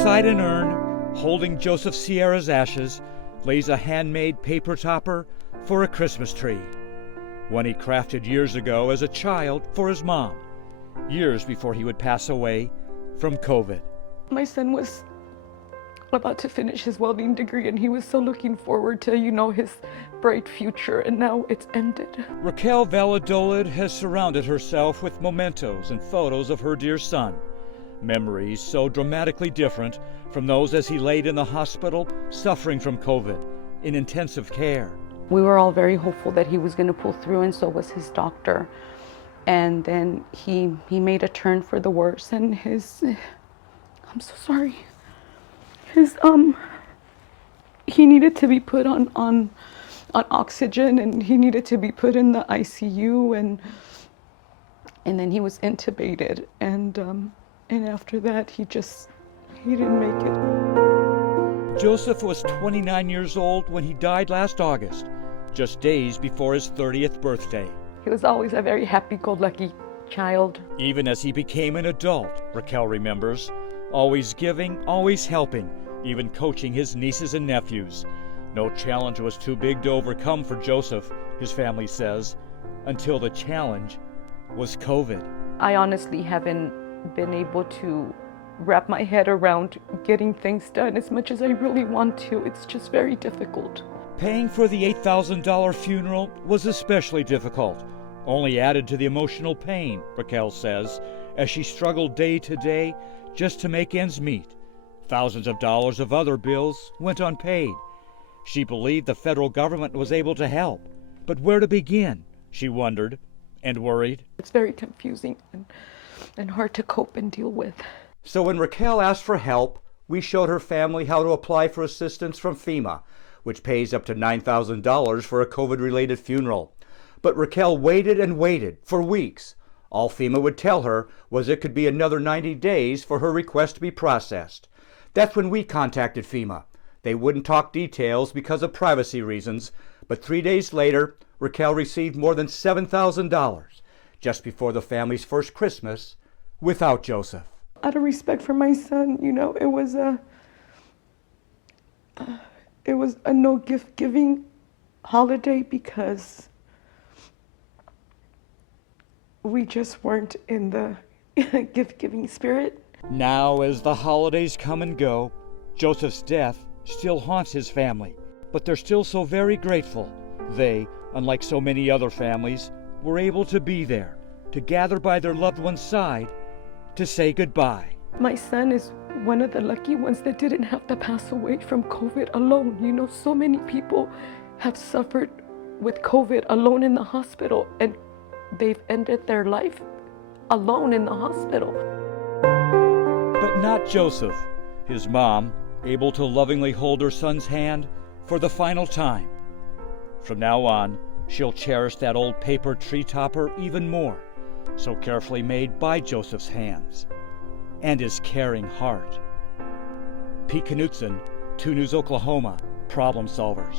Beside an urn, holding Joseph Sierra's ashes, lays a handmade paper topper for a Christmas tree, one he crafted years ago as a child for his mom, years before he would pass away from COVID. My son was about to finish his welding degree, and he was so looking forward to, his bright future, and now it's ended. Raquel Valladolid has surrounded herself with mementos and photos of her dear son, memories so dramatically different from those as he laid in the hospital suffering from COVID in intensive care. We were all very hopeful that he was going to pull through, and so was his doctor. And then he made a turn for the worse, and I'm so sorry. He needed to be put on oxygen, and he needed to be put in the ICU, and then he was intubated, and after that he didn't make it. Joseph was 29 years old when he died last August, just days before his 30th birthday. He was always a very happy-go-lucky child. Even as he became an adult, Raquel remembers, always giving, always helping, even coaching his nieces and nephews. No challenge was too big to overcome for Joseph, his family says, until the challenge was COVID. I honestly haven't been able to wrap my head around getting things done as much as I really want to. It's just very difficult. Paying for the $8,000 funeral was especially difficult, only added to the emotional pain, Raquel says, as she struggled day to day just to make ends meet. Thousands of dollars of other bills went unpaid. She believed the federal government was able to help, but where to begin, she wondered and worried. It's very confusing and hard to cope and deal with. So when Raquel asked for help, we showed her family how to apply for assistance from FEMA, which pays up to $9,000 for a COVID-related funeral. But Raquel waited and waited for weeks. All FEMA would tell her was it could be another 90 days for her request to be processed. That's when we contacted FEMA. They wouldn't talk details because of privacy reasons, but 3 days later, Raquel received more than $7,000 just before the family's first Christmas without Joseph. Out of respect for my son, it was a no gift giving holiday because we just weren't in the gift giving spirit. Now, as the holidays come and go, Joseph's death still haunts his family, but they're still so very grateful. They, unlike so many other families, were able to be there, to gather by their loved one's side, to say goodbye. My son is one of the lucky ones that didn't have to pass away from COVID alone. So many people have suffered with COVID alone in the hospital, and they've ended their life alone in the hospital. But not Joseph. His mom, able to lovingly hold her son's hand for the final time. From now on, she'll cherish that old paper tree topper even more, so carefully made by Joseph's hands and his caring heart. Pete Knutson, 2 News Oklahoma, Problem Solvers.